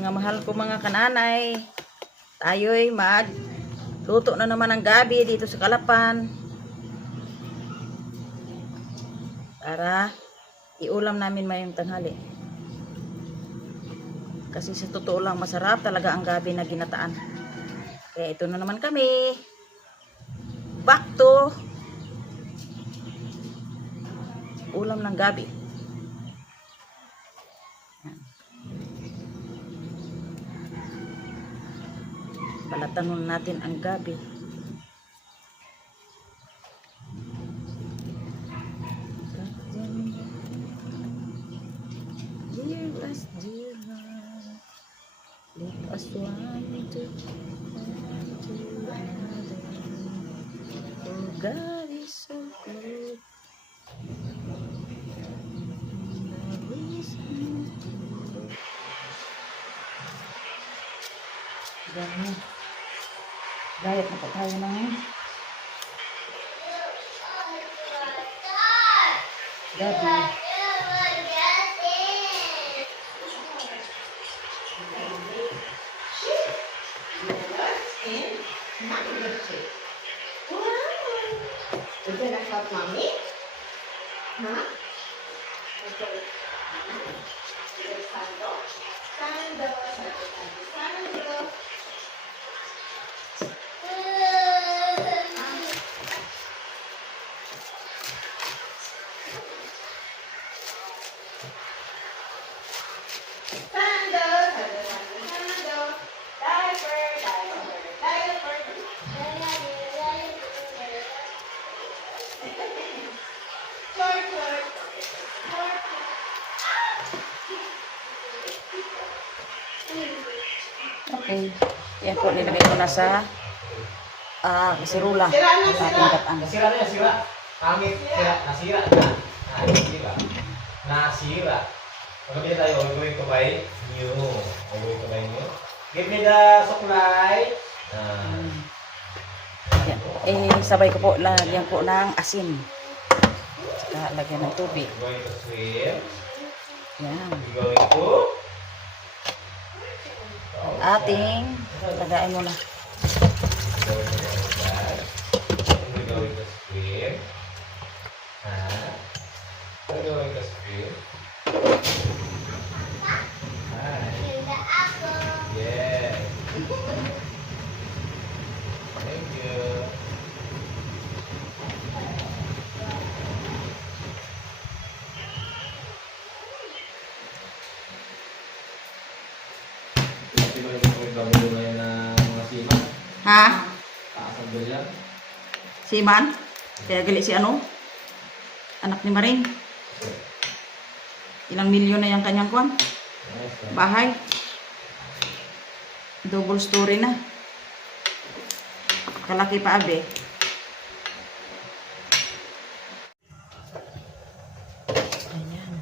Mga mahal ko mga kananay, tayo'y magluto na naman ng gabi dito sa Kalapan para iulam namin mayong tanghali. Kasi sa totoo lang masarap talaga ang gabi na ginataan. Kaya ito na naman kami, back to ulam ng gabi. Palatan natin ang gabi. Dear us, dear Lord, let us one to another. Oh, God is so good. Ganyan. Diet na po tayo ng gabi. Would you like help, Mommy? Huh? Sando. Sando. Sando. Okay. Yan po, nilagay ko na sa kasirula. Sira na, Ating sira. gatan. Nasira na yan, sira. Pangit, sira. Nasira na. Nasira. Nasira. Magkabili tayo, we're going to buy new. We're going to buy new. Give me the supply. Yan. Sabay ko po, lagyan po ng asin. Saka lagyan ng tubig. We're going to swim. Yan. We're going to... Ating lagayin muna. We're going to swim. We're going to swim. Hi. Yeah. Thank you. Ha? Taas ang ganyan. Si Man? Kaya gali si ano? Anak ni Maring. Ilang milyon na yung kanyang kwan? Bahay. Double story na. Kalaki pa abe. Ayan.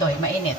Doy, mainit.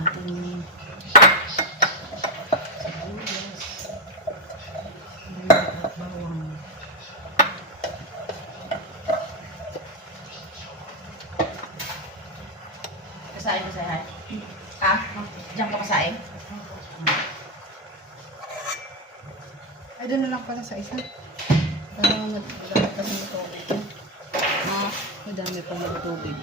Ating sibuyas at bawang. Kasain ko sa diyan ko kasain. Ay, doon na lang pala sa isa. Parang madami kasi ng tubig. Madami pang tubig.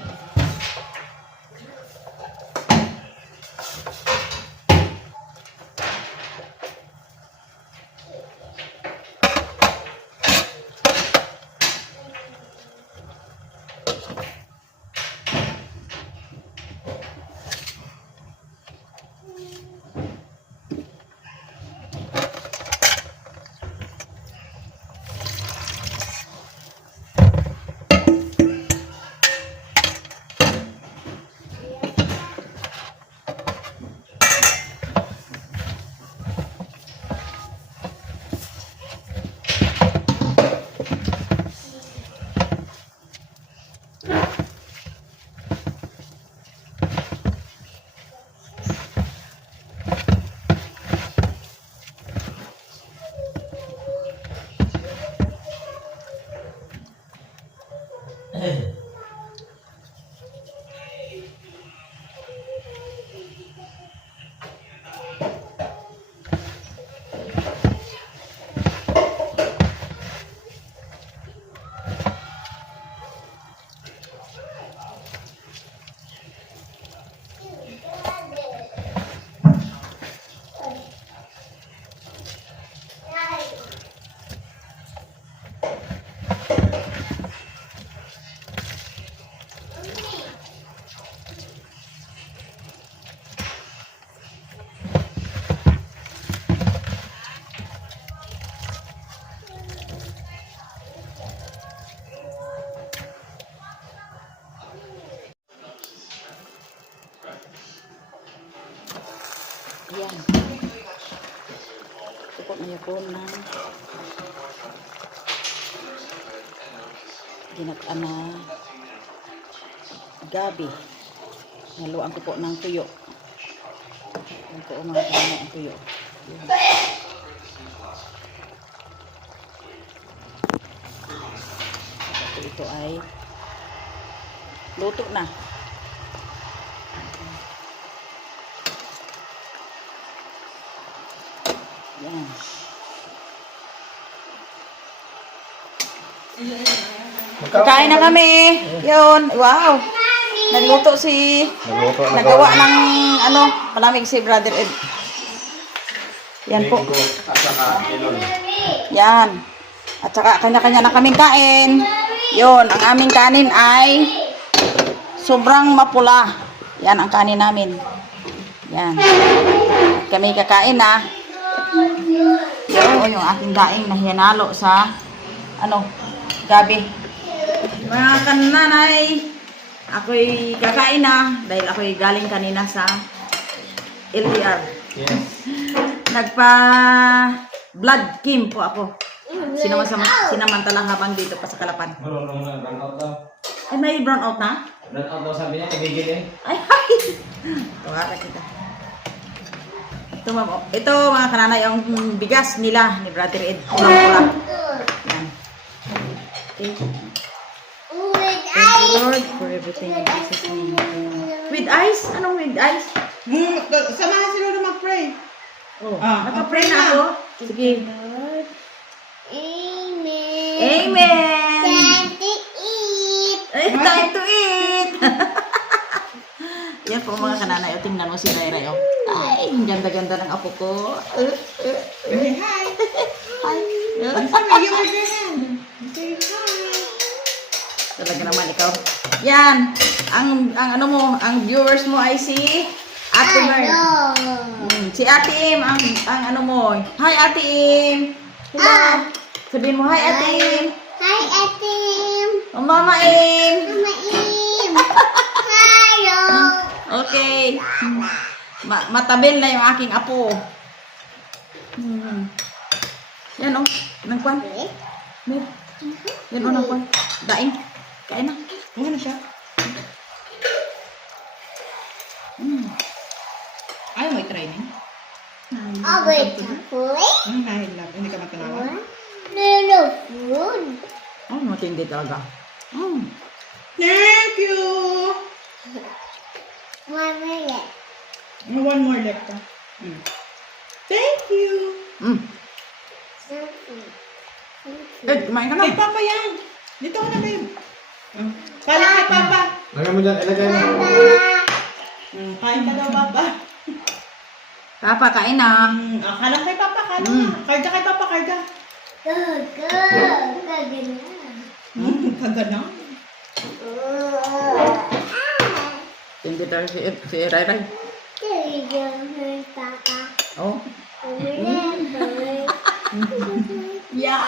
Yan. Support na yapon ng ginataan na gabi. Naluan ko po ng tuyo. Yan po mga kanina ang tuyo. Yan. Ito ay luto na. Yan. Kain na kami. Yun. Wow. Nagluto nagawa ng palamig si Brother Ed. Yan po. Yan. At saka kanya-kanya na kaming kain. Yun. Ang aming kanin ay sobrang mapula. Yan ang kanin namin. Yan. At kami kakain na. Yung aking daing na hinalo sa gabi. Mga kananay, ako'y kakain na dahil ako'y galing kanina sa LDR. Yes. Nagpa blood kim po ako. Sinamantala habang dito pa sa Kalapan. Marunong na, run out daw. Ay, may brown out na? Run out daw sabi niya, tigigil eh. Ay, tuwara kita. Ito mga kananay, ang bigas nila ni Brother Ed. Pulang-pula. Yan. Okay. Thank you, Lord, for everything in Jesus' name. With ice? Anong with ice? Samahan si Lolo mag-pray. Oh, naka-pray na ako. Sige. Amen. Amen! Time to eat. Ay, time to eat! Yan po mga kananay. O, tingnan mo si Ray. Oh. Ay, ang ganda-ganda ng apo ko. Say hi. Hi. Sabi, give her your hand. Say hi. talaga naman ikaw. Yan. Ang ano mo, ang viewers mo ay si Ate Mer. Si Ate Im, ang ano mo. Hi Ate Im. Hello. Sabihin mo, hi Ate Im. Hi, Atim. Oh, Mama Im. Mama Im. Hello. Okay. Matabil na yung aking apo. Yan o. Nagkwan. Mer. Yan o, nagkwan. Daing. Kain na. Ano na siya? Ayaw mo i-try na. Oh, wait. Boy. Dahil lang. Hindi ka matanawa. Little food. Oh, matindi talaga. Thank you! One minute. One more left pa. Thank you! Eh, kumain ka na. Kay Papa yan! Dito ka na, babe. Palit kay Papa. Lagyan mo dyan, ilagay mo. Kain ka daw, Papa. Papa, kain na. Kalang kay Papa, kalang na. Karga kay Papa, karga. Kagana. Hindi tayo si Ray Ray. Oh. Yeah.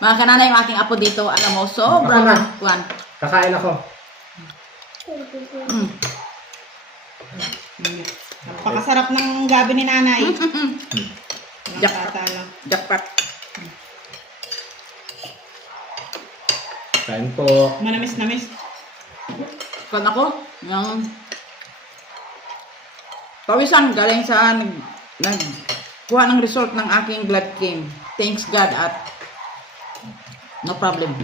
Mga kanana yung aking apo dito, alam mo, sobrang Ako na. kwan. Kakain ako. Napakasarap ng gabi ni nanay. Jackpot. Nakatala. Jackpot. Kain po. Manamis-namis. Kwan ako, yung pawisan galing sa kuha ng result ng aking blood cream. Thanks God at no problem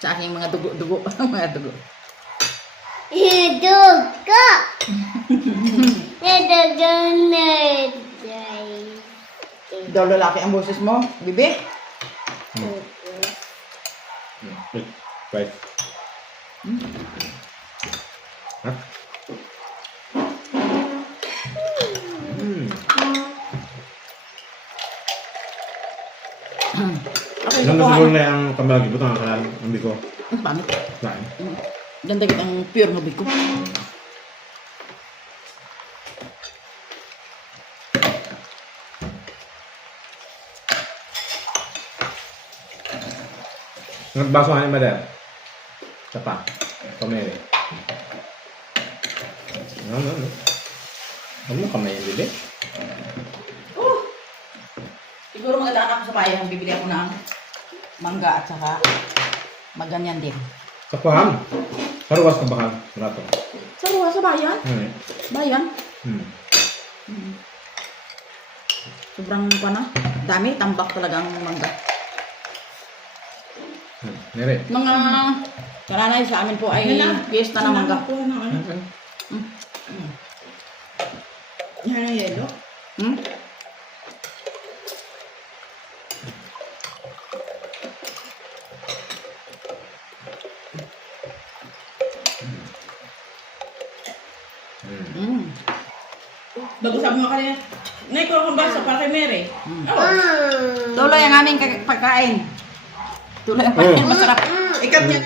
sa aking mga dugo-dugo. Mga dugo. Dugo. Daw lalaki ang boses mo, bibi? Right. Ha? Okay, Ilang kukuha siguro na. na yung kamalagi. Buto ang kalan. Hindi ko. Ang pangit. Kain. Ganda ang pure na biko. Nagbaso nga yung madal. Sapa. Pamere. Ano. Ano mo kamay yung bibig? Siguro magandaan ako sa bayan, bibili ako ng mangga at saka maganyan din. Sa kuham. Saruwas ka bakal. Rato. Sa ruwa, sa bayan? Ano Bayan? Hmm. Sobrang pa na. Dami, tambak talaga ang mangga. Nere. Mga karanay sa amin po ay piyesta ng mangga. Yan ang yelo. Hmm? Bago sabi mo kanina, Nay, kuha kang basa para kay Mary. Tuloy ang aming pagkain. Tuloy ang pagkain. Masarap. Ikat niya